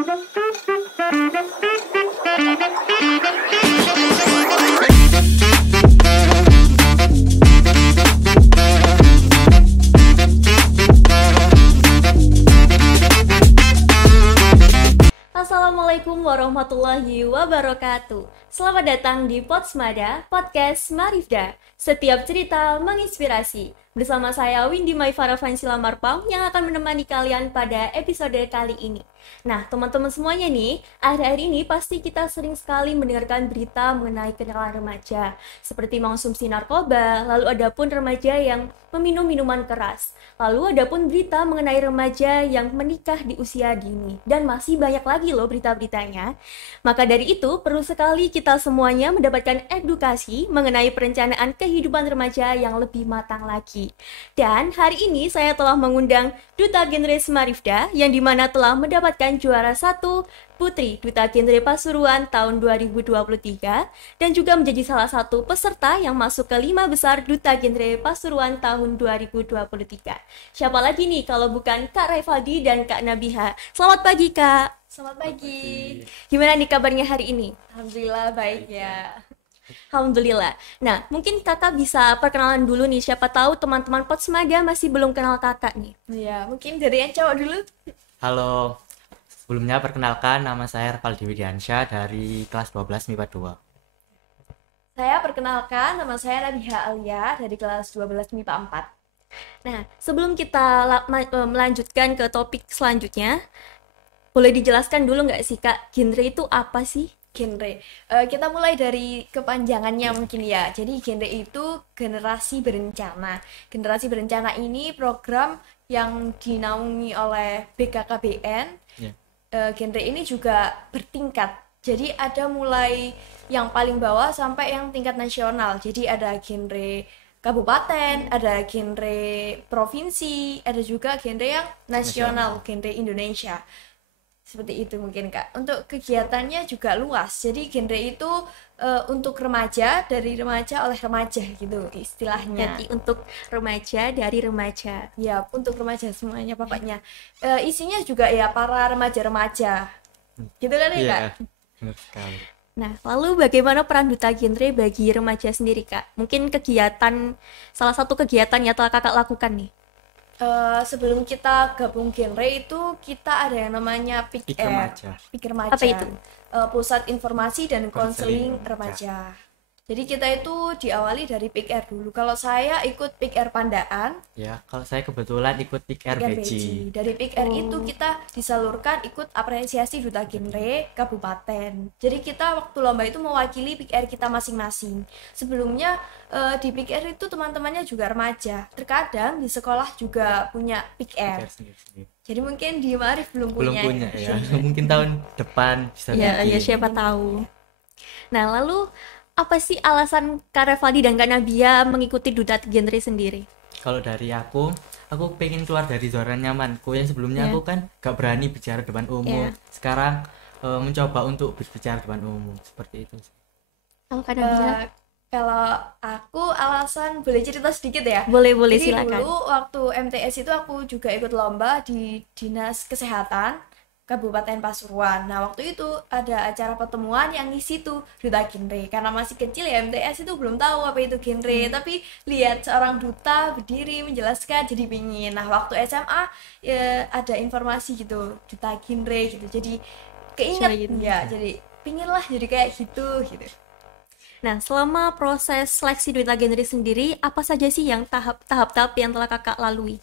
Assalamualaikum warahmatullahi wabarakatuh. Selamat datang di Podsmada, podcast Marifda. Setiap cerita menginspirasi. Bersama saya Windy Maifara Fansila Marpang yang akan menemani kalian pada episode kali ini. Nah, teman-teman semuanya nih, akhir-akhir ini pasti kita sering sekali mendengarkan berita mengenai kenakalan remaja, seperti mengonsumsi narkoba, lalu ada pun remaja yang meminum minuman keras, lalu ada pun berita mengenai remaja yang menikah di usia dini, dan masih banyak lagi loh berita-beritanya. Maka dari itu, perlu sekali kita semuanya mendapatkan edukasi mengenai perencanaan kehidupan remaja yang lebih matang lagi. Dan hari ini saya telah mengundang Duta Genre Marifda yang dimana telah mendapatkan juara 1 Putri Duta Genre Pasuruan tahun 2023 dan juga menjadi salah satu peserta yang masuk ke 5 besar Duta Genre Pasuruan tahun 2023. Siapa lagi nih kalau bukan Kak Revaldi dan Kak Nabiha. Selamat pagi Kak. Selamat pagi. Gimana nih kabarnya hari ini? Alhamdulillah baik ya. Alhamdulillah. Nah, mungkin kakak bisa perkenalan dulu nih. Siapa tahu teman-teman Podsmada masih belum kenal kakak nih. Ya, mungkin dari yang cowok dulu. Halo, sebelumnya perkenalkan nama saya Revaldi Widiansyah dari kelas 12 MIPA 2. Saya perkenalkan, nama saya Nabiha Alia dari kelas 12 MIPA 4. Nah, sebelum kita melanjutkan ke topik selanjutnya, boleh dijelaskan dulu nggak sih Kak, genre itu apa sih? Genre. Kita mulai dari kepanjangannya mungkin ya. Jadi genre itu generasi berencana. Generasi berencana ini program yang dinaungi oleh BKKBN. Genre ini juga bertingkat. Jadi ada mulai yang paling bawah sampai yang tingkat nasional. Jadi ada genre kabupaten, ada genre provinsi, ada juga genre yang nasional, genre Indonesia. Seperti itu mungkin Kak. Untuk kegiatannya juga luas. Jadi genre itu untuk remaja, dari remaja oleh remaja gitu istilahnya. Jadi untuk remaja dari remaja. Ya, untuk remaja semuanya pokoknya. Isinya juga ya para remaja-remaja. Gitu kan ya Kak? Benar sekali. Nah, lalu bagaimana peran Duta Genre bagi remaja sendiri Kak? Mungkin salah satu kegiatan yang telah kakak lakukan nih. Sebelum kita gabung genre itu kita ada yang namanya PIK Remaja. Apa itu? Pusat Informasi dan Konseling Remaja. Jadi kita itu diawali dari PIK dulu. Kalau saya ikut PIK Pandaan. Ya, kalau saya kebetulan ikut PIK Beji. Dari PIK itu kita disalurkan ikut apresiasi Duta Genre Kabupaten. Jadi kita waktu lomba itu mewakili PIK kita masing-masing. Sebelumnya di PIK itu teman-temannya juga remaja. Terkadang di sekolah juga punya PIK. Jadi mungkin di Marif belum punya ya. Mungkin tahun depan bisa ya siapa tahu. Nah, lalu apa sih alasan Kak Revaldi dan Kak Nabia mengikuti Duta Genre sendiri? Kalau dari aku pengen keluar dari zona nyamanku yang sebelumnya aku kan gak berani bicara depan umum. Sekarang mencoba untuk berbicara depan umum seperti itu. Kalau Kak Nabia? Kalau aku alasan boleh cerita sedikit ya? Boleh Jadi silakan. Dulu waktu MTS itu aku juga ikut lomba di Dinas Kesehatan Kabupaten Pasuruan. Nah, waktu itu ada acara pertemuan yang ngisi tuh Duta Genre. Karena masih kecil ya, MTS itu belum tahu apa itu genre. Tapi lihat seorang duta berdiri menjelaskan, jadi pingin. Nah, waktu SMA ya, ada informasi gitu, Duta Genre gitu. Jadi keinget ya, jadi pingin lah jadi kayak gitu. Nah, selama proses seleksi Duta Genre sendiri, apa saja sih yang tahap-tahap yang telah kakak lalui?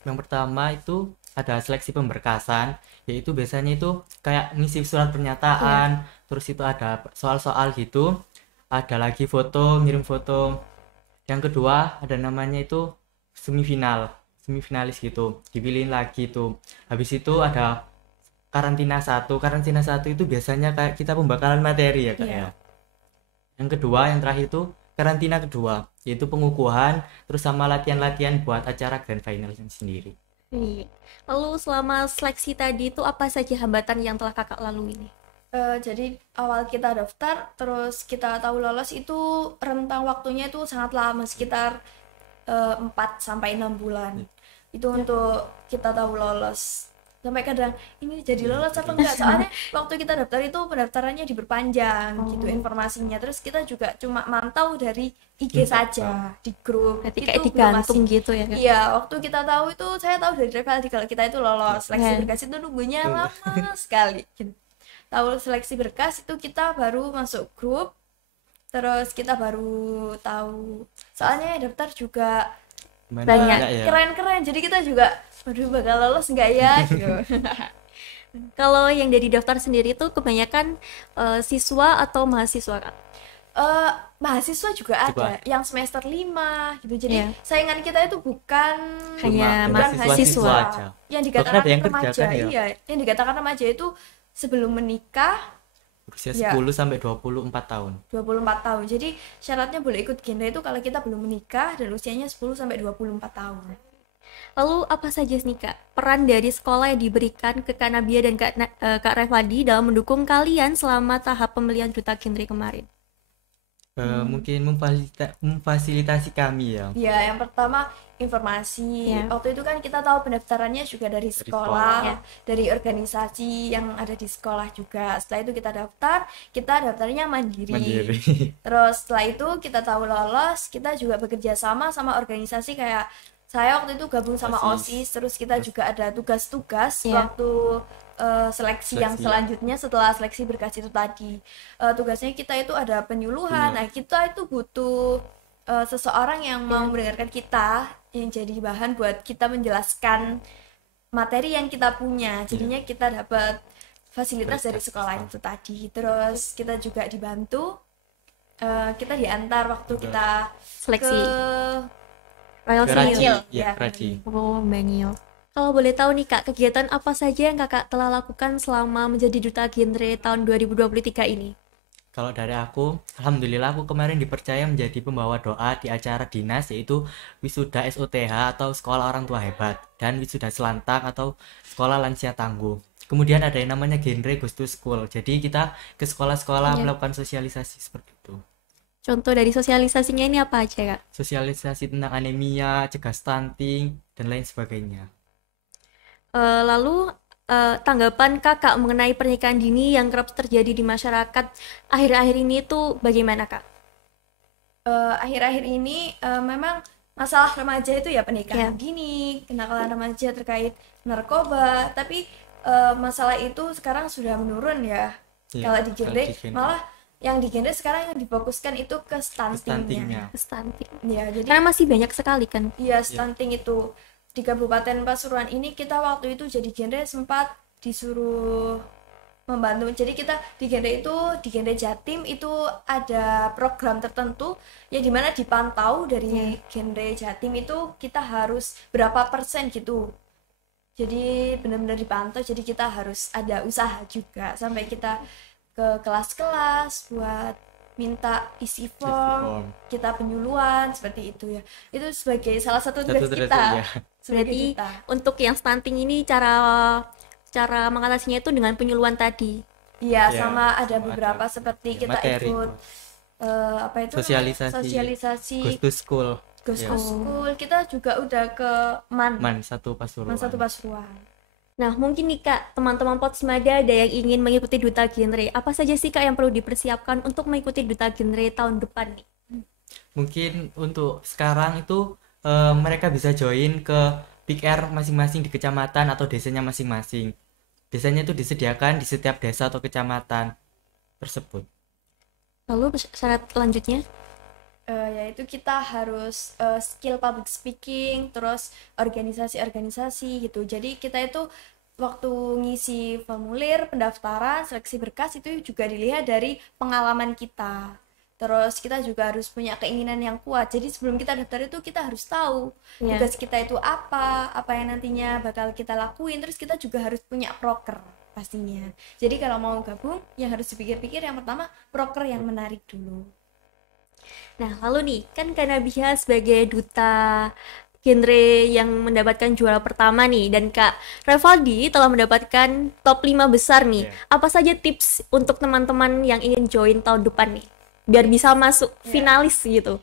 Yang pertama itu ada seleksi pemberkasan, yaitu biasanya itu kayak ngisi surat pernyataan, terus itu ada soal-soal gitu, ada lagi foto, ngirim foto. Yang kedua ada namanya itu semifinalis gitu, dipilihin lagi tuh. Habis itu ada karantina satu itu biasanya kayak kita pembekalan materi ya Kak ya. Yang kedua, yang terakhir itu karantina kedua, yaitu pengukuhan, terus sama latihan-latihan buat acara grand final sendiri. Lalu selama seleksi tadi itu apa saja hambatan yang telah kakak lalui nih? Jadi awal kita daftar, terus kita tahu lolos itu rentang waktunya itu sangat lama, sekitar 4-6 bulan. Itu untuk kita tahu lolos. sampai kadang ini jadi lolos apa enggak, soalnya waktu kita daftar itu pendaftarannya diperpanjang gitu informasinya, terus kita juga cuma mantau dari IG saja di grup. Berarti Itu kayak belum digantung masih- gitu ya Kak? Iya, waktu kita tahu itu saya tahu dari Revaldi kalau kita itu lolos seleksi Ya. berkas itu nunggunya lama sekali gitu. Tahu seleksi berkas itu kita baru masuk grup, terus kita baru tahu, soalnya daftar juga Gimana Banyak. enggak ya? keren-keren, jadi kita juga waduh bakal lolos nggak ya gitu. Kalau yang dari daftar sendiri tuh kebanyakan siswa atau mahasiswa Kak? Mahasiswa juga ada yang semester 5 gitu, jadi Iya. saingan kita itu bukan Hanya mahasiswa mahasiswa. yang Bahkan dikatakan ada yang kerja remaja. kan ya? Iya, yang dikatakan remaja itu sebelum menikah Berusia Ya. 10 sampai 24 tahun. 24 tahun. Jadi syaratnya boleh ikut genre itu kalau kita belum menikah dan usianya 10 sampai 24 tahun. Lalu apa saja nih Kak peran dari sekolah yang diberikan ke Kak Nabia dan Kak Revadi dalam mendukung kalian selama tahap pemilihan duta genre kemarin? Mungkin memfasilitasi kami ya. Ya, yang pertama informasi. Ya. Waktu itu kan kita tahu pendaftarannya juga dari sekolah. sekolah, dari organisasi yang ada di sekolah juga. Setelah itu kita daftarnya mandiri. Terus setelah itu kita tahu lolos, kita juga bekerja sama organisasi kayak saya waktu itu gabung sama OSIS. OSIS, terus kita juga ada tugas-tugas Iya. waktu seleksi yang Seleksi. selanjutnya setelah seleksi berkas itu tadi. Tugasnya kita itu ada penyuluhan. Nah, kita itu butuh seseorang yang mau mendengarkan kita, yang jadi bahan buat kita menjelaskan materi yang kita punya. Jadinya kita dapat fasilitas dari Fasilitas sekolah itu tadi. Terus kita juga dibantu, kita diantar waktu kita Seleksi. ke Royal Ke Seal. Raji. Seal. Ya, Ya, Raji. Oh, Mbak Nio. Kalau boleh tahu nih Kak, kegiatan apa saja yang Kakak telah lakukan selama menjadi duta genre tahun 2023 ini? Kalau dari aku, alhamdulillah aku kemarin dipercaya menjadi pembawa doa di acara dinas, yaitu wisuda SOTH atau Sekolah Orang Tua Hebat, dan wisuda Selantang atau Sekolah Lansia Tangguh. Kemudian ada yang namanya genre Goes to School. Jadi kita ke sekolah-sekolah melakukan sosialisasi seperti itu. Contoh dari sosialisasinya ini apa aja Kak? Sosialisasi tentang anemia, cegah stunting, dan lain sebagainya. Lalu tanggapan Kakak mengenai pernikahan dini yang kerap terjadi di masyarakat akhir-akhir ini tuh bagaimana Kak? Akhir-akhir ini memang masalah remaja itu ya Ya. pernikahan dini, kenakalan remaja terkait narkoba, tapi masalah itu sekarang sudah menurun ya. Iya, Kalau di kalau genre di genre. malah yang di genre sekarang yang difokuskan itu ke Stuntingnya. stuntingnya. Stunting. Ya, jadi Karena masih banyak sekali kan. iya stunting itu di Kabupaten Pasuruan ini kita waktu itu jadi genre sempat disuruh membantu. Jadi kita di genre Jatim itu ada program tertentu yang dimana dipantau dari genre Jatim itu kita harus berapa persen gitu. Jadi benar-benar dipantau. Jadi kita harus ada usaha juga sampai kita ke kelas-kelas buat minta isi form, kita penyuluhan seperti itu ya. Itu sebagai salah satu tugas kita. ya. Sebagai Berarti duta. untuk yang stunting ini cara mengatasinya itu dengan penyuluhan tadi. Iya, Ya, sama ada sama beberapa ada seperti ya, kita materi ikut itu. apa itu? Sosialisasi. Goes to School. Goes Ya. to School. Kita juga udah ke MAN, Man 1 Pasuruan. MAN 1 Pasuruan. Nah, mungkin nih Kak, teman-teman Potsmada ada yang ingin mengikuti duta genre. Apa saja sih Kak yang perlu dipersiapkan untuk mengikuti duta genre tahun depan nih? Mungkin untuk sekarang itu mereka bisa join ke Big Air masing-masing di kecamatan atau desanya masing-masing. Biasanya itu disediakan di setiap desa atau kecamatan tersebut. Lalu syarat selanjutnya? Yaitu kita harus skill public speaking, terus organisasi-organisasi gitu. Jadi kita itu waktu ngisi formulir pendaftaran, seleksi berkas itu juga dilihat dari pengalaman kita. Terus kita juga harus punya keinginan yang kuat. Jadi sebelum kita daftar itu kita harus tahu Ya. tugas kita itu apa yang nantinya bakal kita lakuin. Terus kita juga harus punya proker pastinya. Jadi kalau mau gabung, yang harus dipikir-pikir yang pertama proker yang menarik dulu. Nah, lalu nih, kan Kak Nabia sebagai duta genre yang mendapatkan juara pertama nih, dan Kak Revaldi telah mendapatkan top 5 besar nih. Iya. Apa saja tips untuk teman-teman yang ingin join tahun depan nih? biar bisa masuk finalis gitu?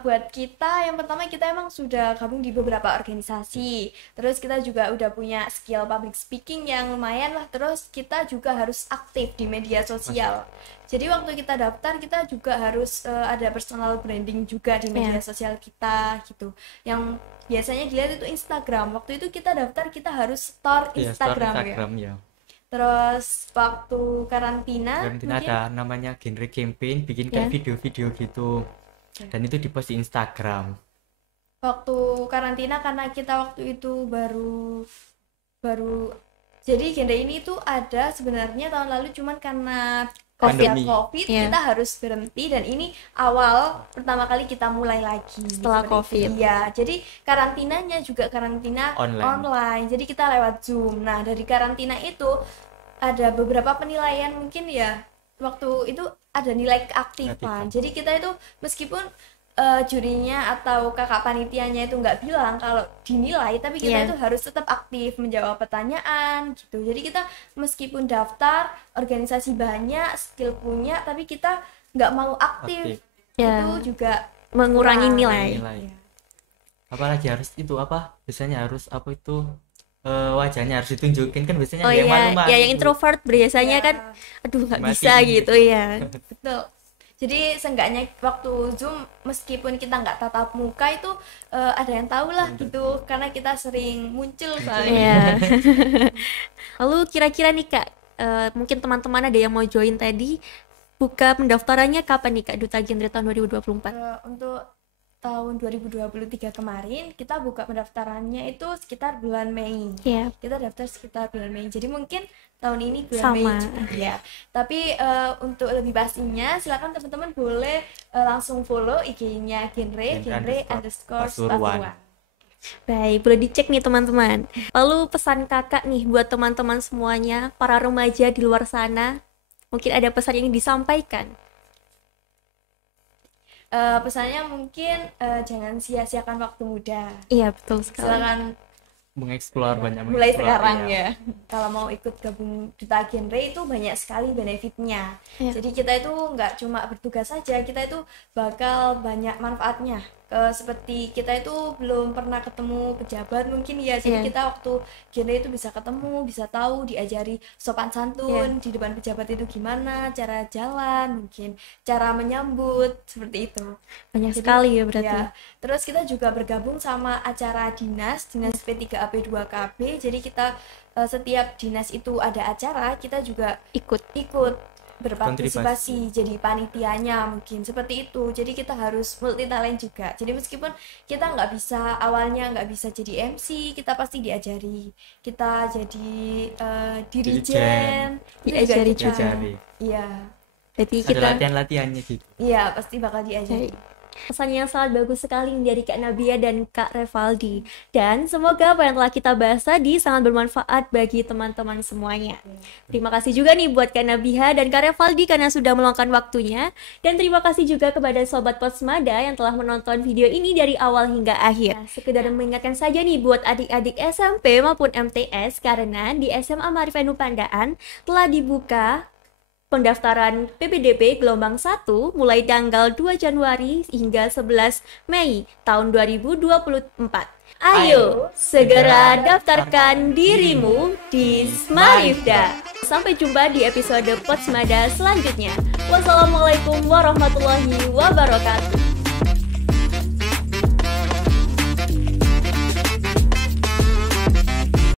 Buat kita yang pertama, kita emang sudah gabung di beberapa organisasi, terus kita juga udah punya skill public speaking yang lumayan lah, terus kita juga harus aktif di media sosial. Jadi waktu kita daftar, kita juga harus ada personal branding juga di media sosial kita gitu, yang biasanya dilihat itu Instagram. Waktu itu kita daftar, kita harus store Instagram, ya. Terus waktu karantina mungkin ada namanya genre campaign, bikin kayak video-video gitu, dan itu dipost di Instagram. Waktu karantina, karena kita waktu itu baru jadi genre ini tuh ada sebenarnya tahun lalu, cuman karena COVID kita harus berhenti, dan ini awal pertama kali kita mulai lagi setelah COVID. Iya, jadi karantinanya juga karantina online. Jadi kita lewat Zoom. Nah, dari karantina itu ada beberapa penilaian, mungkin ya waktu itu ada nilai keaktifan. Jadi kita itu meskipun jurinya atau kakak panitianya itu nggak bilang kalau dinilai, tapi kita itu harus tetap aktif menjawab pertanyaan gitu. Jadi kita meskipun daftar organisasi banyak, skill punya, tapi kita nggak mau aktif. Itu juga mengurangi nilai. Apalagi harus itu biasanya harus wajahnya harus ditunjukin kan, biasanya yang malu-malu. Yang introvert biasanya kan aduh nggak bisa gitu ya. Betul. Jadi seenggaknya waktu Zoom, meskipun kita nggak tatap muka itu ada yang tahu lah gitu, karena kita sering muncul soalnya. Lalu kira-kira nih Kak, mungkin teman-teman ada yang mau join tadi, buka pendaftarannya kapan nih Kak, Duta Genre tahun 2024? Untuk tahun 2023 kemarin kita buka pendaftarannya itu sekitar bulan Mei. Kita daftar sekitar bulan Mei. Jadi mungkin tahun ini bulan Mei juga, ya. Tapi untuk lebih pastinya silakan teman-teman boleh langsung follow IG-nya genre_Pasuruan. Baik, boleh dicek nih teman-teman. Lalu pesan Kakak nih buat teman-teman semuanya, para remaja di luar sana, mungkin ada pesan yang disampaikan? Pesannya mungkin jangan sia-siakan waktu muda. Iya, betul sekali. Silakan mengeksplor mulai sekarang ya. Kalau mau ikut gabung Duta Genre itu banyak sekali benefitnya. Jadi kita itu nggak cuma bertugas saja, kita itu bakal banyak manfaatnya. Seperti kita itu belum pernah ketemu pejabat mungkin ya, jadi kita waktu genre itu bisa ketemu, bisa tahu, diajari sopan santun di depan pejabat itu gimana, cara jalan, mungkin cara menyambut, seperti itu. Banyak sekali ya berarti. Terus kita juga bergabung sama acara dinas P3AP2KB, jadi kita setiap dinas itu ada acara, kita juga ikut berpartisipasi jadi panitianya, mungkin seperti itu. Jadi kita harus multi talent juga. Jadi meskipun kita awalnya nggak bisa jadi MC, kita pasti diajari. Kita jadi dirijen, diajari. Iya. Jadi kita latihan-latihannya gitu. Iya, pasti bakal diajari. Pesan yang sangat bagus sekali dari Kak Nabia dan Kak Revaldi. Dan semoga apa yang telah kita bahas tadi sangat bermanfaat bagi teman-teman semuanya. Terima kasih juga nih buat Kak Nabia dan Kak Revaldi karena sudah meluangkan waktunya. Dan terima kasih juga kepada Sobat Potsmada yang telah menonton video ini dari awal hingga akhir. Sekedar mengingatkan saja nih buat adik-adik SMP maupun MTS, karena di SMA Marifenu Pandaan telah dibuka pendaftaran PPDB gelombang 1 mulai tanggal 2 Januari hingga 11 Mei tahun 2024. Ayo, segera daftarkan dirimu di Smarifda. Sampai jumpa di episode Potsmada selanjutnya. Wassalamualaikum warahmatullahi wabarakatuh.